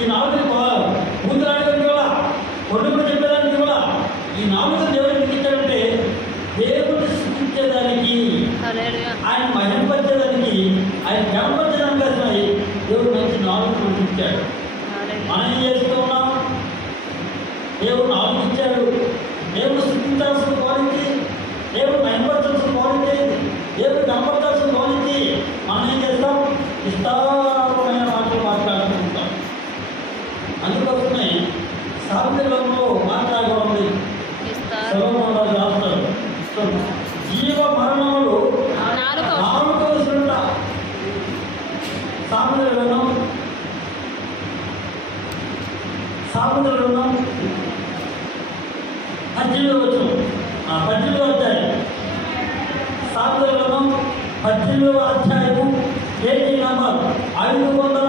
ఈ నాలుగు ఊతలాడడానికి కూడా కొడుకు చెప్పేదానికి కూడా ఈ నాలుగు దేవుడు ఎందుకు ఇచ్చాడంటే దేవుడిని స్థుతించేదానికి, ఆయన మహిమపరిచేదానికి, ఆయన గణపరచడానికి అసలు దేవుడు మంచి నాలుగు మనకి ఇచ్చాడు. మనం ఏం చేస్తూ ఉన్నాం? దేవుడు నాలుగు ఇచ్చాడు. దేవుడు స్థుతించాల్సిన కోరింది, దేవుడు మహిమపరచాల్సిన కోరింది, దేవుడు గణపరచాల్సిన కోరింది. మనం ఏం చేస్తాం? విస్తారమైన మాటలు మాట్లాడుతూ ఉంటాం. అందుకోసమే సామెతలలో మాట్లాడకూడదు. సొలొమోను రాస్తాడు, జీవ మరణములు నాలుగు వస్తుంట. సామెతలలో 18వ వచనం, 18వ అధ్యాయం, సామెతలలో 18వ అధ్యాయము, పేజీ నంబర్ 500